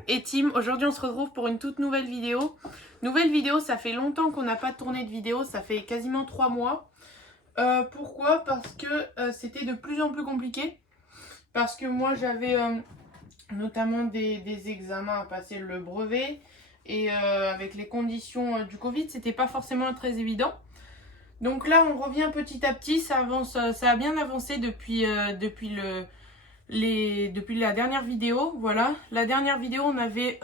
Paul et Tim. Aujourd'hui on se retrouve pour une toute nouvelle vidéo. Nouvelle vidéo, ça fait longtemps qu'on n'a pas tourné de vidéo, ça fait quasiment 3 mois. Pourquoi? Parce que c'était de plus en plus compliqué. Parce que moi j'avais notamment des examens à passer le brevet. Et avec les conditions du Covid, c'était pas forcément très évident. Donc là on revient petit à petit, ça avance, ça a bien avancé depuis la dernière vidéo. Voilà, la dernière vidéo on avait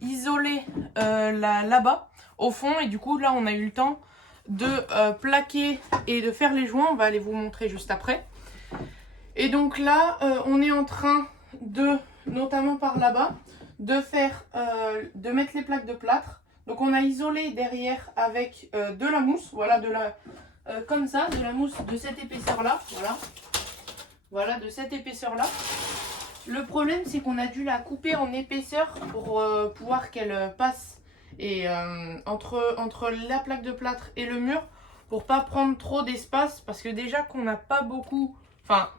isolé là-bas au fond, et du coup là on a eu le temps de plaquer et de faire les joints. On va aller vous montrer juste après. Et donc là on est en train de, notamment par là-bas, de mettre les plaques de plâtre. Donc on a isolé derrière avec de la mousse, voilà, comme ça, de la mousse de cette épaisseur là, voilà, de cette épaisseur là. Le problème c'est qu'on a dû la couper en épaisseur pour pouvoir qu'elle passe et entre la plaque de plâtre et le mur, pour pas prendre trop d'espace, parce que déjà qu'on n'a pas beaucoup, enfin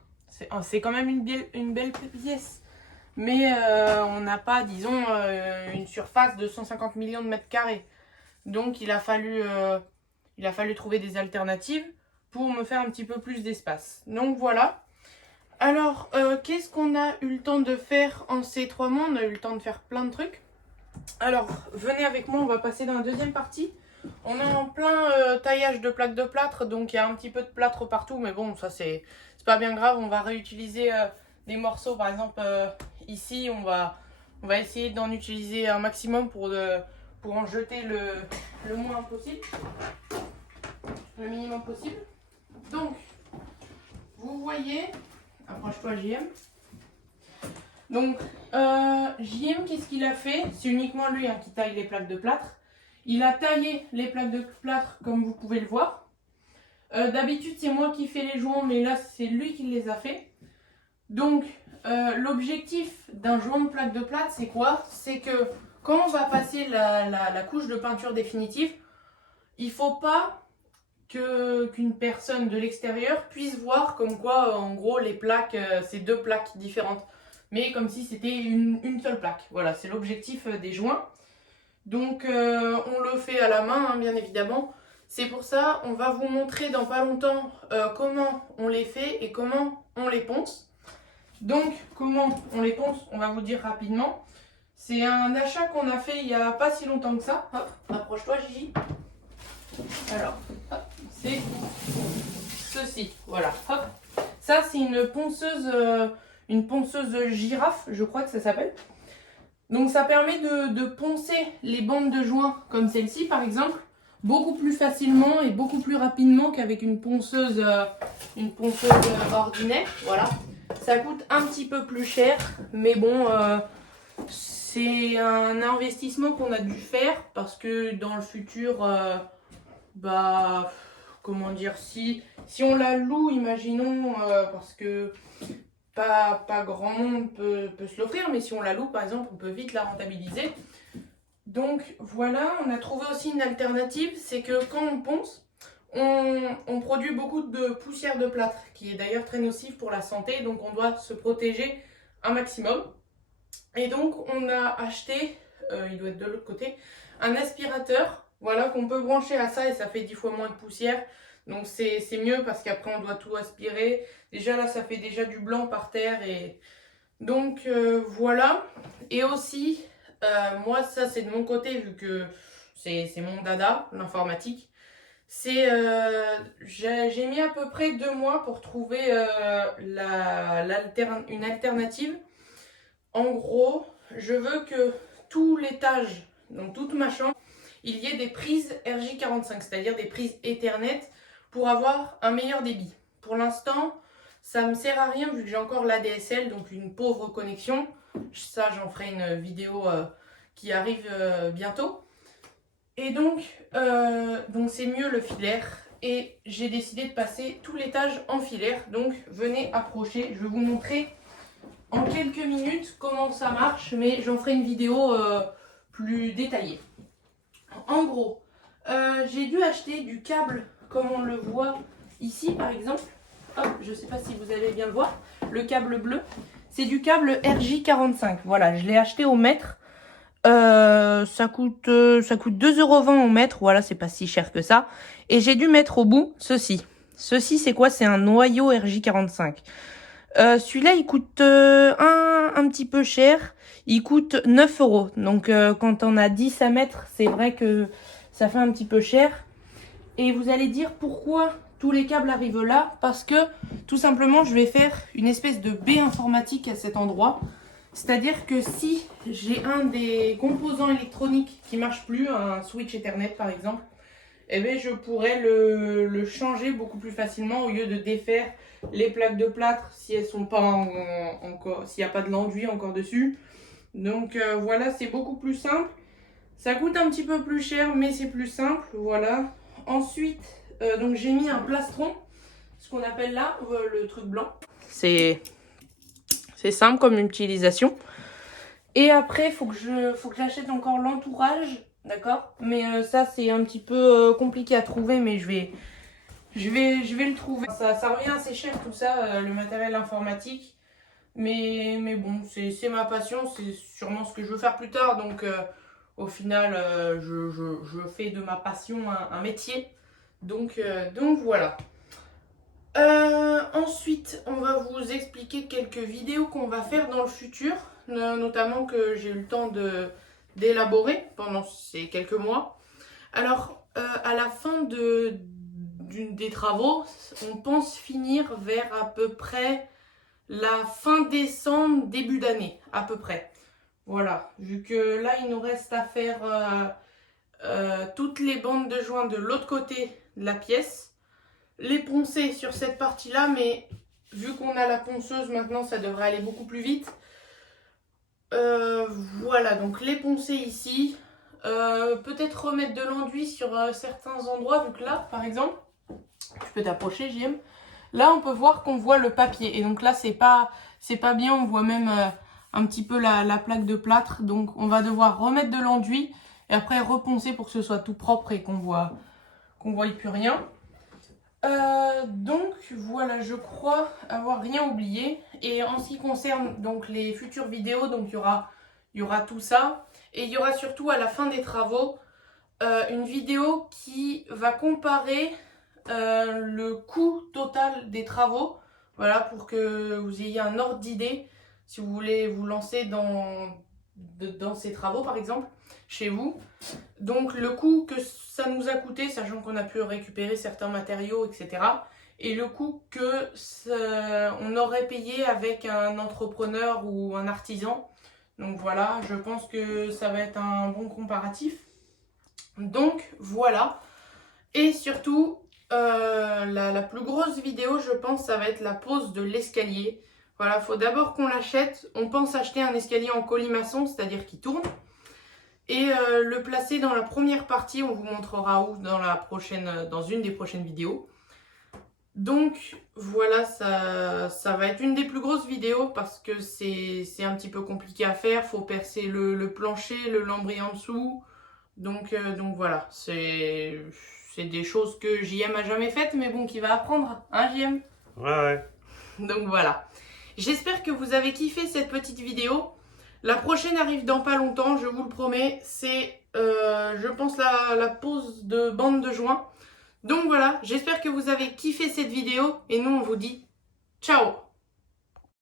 c'est quand même une belle pièce, mais on n'a pas, disons, une surface de 150 millions de mètres carrés. Donc il a fallu trouver des alternatives pour me faire un petit peu plus d'espace. Donc voilà. Alors, qu'est-ce qu'on a eu le temps de faire en ces 3 mois? On a eu le temps de faire plein de trucs. Alors, venez avec moi, on va passer dans la deuxième partie. On est en plein taillage de plaques de plâtre, donc il y a un petit peu de plâtre partout, mais bon, ça c'est pas bien grave. On va réutiliser des morceaux, par exemple ici, on va essayer d'en utiliser un maximum pour en jeter le moins possible, le minimum possible. Donc, vous voyez, approche-toi JM. Donc, JM, qu'est-ce qu'il a fait? C'est uniquement lui qui taille les plaques de plâtre. Il a taillé les plaques de plâtre comme vous pouvez le voir. D'habitude, c'est moi qui fais les joints, mais là, c'est lui qui les a fait. Donc, l'objectif d'un joint de plaque de plâtre, c'est quoi? C'est que quand on va passer la couche de peinture définitive, il ne faut pas qu'une personne de l'extérieur puisse voir comme quoi, en gros, les plaques, c'est 2 plaques différentes, mais comme si c'était une seule plaque. Voilà, c'est l'objectif des joints. Donc on le fait à la main, hein, bien évidemment. C'est pour ça, on va vous montrer dans pas longtemps comment on les fait et comment on les ponce. Donc comment on les ponce, on va vous dire rapidement. C'est un achat qu'on a fait il n'y a pas si longtemps que ça. Hop, approche-toi Gigi. Alors, c'est ceci, voilà, hop. Ça c'est une ponceuse girafe, je crois que ça s'appelle. Donc ça permet de poncer les bandes de joints comme celle-ci par exemple, beaucoup plus facilement et beaucoup plus rapidement qu'avec une ponceuse ordinaire. Voilà. Ça coûte un petit peu plus cher, mais bon, c'est un investissement qu'on a dû faire parce que dans le futur, comment dire, si on la loue, imaginons, parce que pas grand monde peut se l'offrir, mais si on la loue par exemple, on peut vite la rentabiliser. Donc voilà, on a trouvé aussi une alternative, c'est que quand on ponce, on produit beaucoup de poussière de plâtre, qui est d'ailleurs très nocive pour la santé, donc on doit se protéger un maximum. Et donc on a acheté, il doit être de l'autre côté, un aspirateur, voilà, qu'on peut brancher à ça et ça fait 10 fois moins de poussière. Donc c'est mieux parce qu'après on doit tout aspirer. Déjà là ça fait déjà du blanc par terre, et donc voilà. Et aussi, moi ça c'est de mon côté, vu que c'est mon dada, l'informatique. J'ai mis à peu près 2 mois pour trouver une alternative. En gros, je veux que tout l'étage, donc toute ma chambre, il y ait des prises RJ45, c'est-à-dire des prises Ethernet, pour avoir un meilleur débit. Pour l'instant, ça me sert à rien vu que j'ai encore l'ADSL, donc une pauvre connexion. Ça, j'en ferai une vidéo qui arrive bientôt. Et donc c'est mieux le filaire. Et j'ai décidé de passer tout l'étage en filaire. Donc venez approcher, je vais vous montrer en quelques minutes comment ça marche, mais j'en ferai une vidéo plus détaillée. En gros, j'ai dû acheter du câble, comme on le voit ici par exemple. Hop, je ne sais pas si vous allez bien le voir, le câble bleu. C'est du câble RJ45. Voilà, je l'ai acheté au mètre. Ça coûte 2,20 € au mètre. Voilà, c'est pas si cher que ça. Et j'ai dû mettre au bout ceci. Ceci, c'est quoi? C'est un noyau RJ45. Celui-là, il coûte un petit peu cher. Il coûte 9 €. Donc, quand on a 10 à mettre, c'est vrai que ça fait un petit peu cher. Et vous allez dire pourquoi tous les câbles arrivent là? Parce que, tout simplement, je vais faire une espèce de baie informatique à cet endroit. C'est-à-dire que si j'ai un des composants électroniques qui marche plus, un switch Ethernet par exemple, eh bien, je pourrais le changer beaucoup plus facilement au lieu de défaire les plaques de plâtre si elles sont pas encore, s'il n'y a pas de l'enduit encore dessus. Donc voilà, c'est beaucoup plus simple. Ça coûte un petit peu plus cher, mais c'est plus simple. Voilà. Ensuite, donc j'ai mis un plastron, ce qu'on appelle là le truc blanc. C'est simple comme utilisation. Et après, faut que j'achète encore l'entourage. D'accord, mais ça c'est un petit peu compliqué à trouver, mais je vais le trouver. Ça revient assez cher tout ça, le matériel informatique, mais bon, c'est ma passion, c'est sûrement ce que je veux faire plus tard, donc au final je fais de ma passion un métier, donc voilà. Ensuite, on va vous expliquer quelques vidéos qu'on va faire dans le futur, notamment que j'ai eu le temps d'élaborer pendant ces quelques mois. Alors, à la fin des travaux, on pense finir vers à peu près la fin décembre, début d'année, à peu près. Voilà, vu que là, il nous reste à faire toutes les bandes de joints de l'autre côté de la pièce, les poncer sur cette partie-là, mais vu qu'on a la ponceuse maintenant, ça devrait aller beaucoup plus vite. Voilà, donc les poncer ici. Peut-être remettre de l'enduit sur certains endroits, vu que là, par exemple, je peux t'approcher, JM. Là, on peut voir qu'on voit le papier. Et donc là, c'est pas bien. On voit même un petit peu la plaque de plâtre. Donc, on va devoir remettre de l'enduit et après reponcer pour que ce soit tout propre et qu'on voit plus rien. Donc voilà, je crois avoir rien oublié. Et en ce qui concerne donc les futures vidéos, donc il y aura tout ça. Et il y aura surtout à la fin des travaux une vidéo qui va comparer le coût total des travaux. Voilà, pour que vous ayez un ordre d'idée si vous voulez vous lancer dans ces travaux par exemple, chez vous. Donc le coût que ça nous a coûté, sachant qu'on a pu récupérer certains matériaux, etc. Et le coût que on aurait payé avec un entrepreneur ou un artisan. Donc voilà, je pense que ça va être un bon comparatif. Donc voilà. Et surtout, la plus grosse vidéo, je pense, ça va être la pose de l'escalier. Voilà, il faut d'abord qu'on l'achète. On pense acheter un escalier en colimaçon, c'est-à-dire qui tourne. Et le placer dans la première partie, on vous montrera où dans une des prochaines vidéos. Donc voilà, ça va être une des plus grosses vidéos parce que c'est un petit peu compliqué à faire. Faut percer le plancher, le lambris en dessous. Donc voilà, c'est des choses que JM a jamais faites, mais bon, qui va apprendre, hein JM? Ouais. Donc voilà. J'espère que vous avez kiffé cette petite vidéo. La prochaine arrive dans pas longtemps, je vous le promets. C'est, je pense, la pose de bande de joint. Donc voilà, j'espère que vous avez kiffé cette vidéo. Et nous, on vous dit ciao!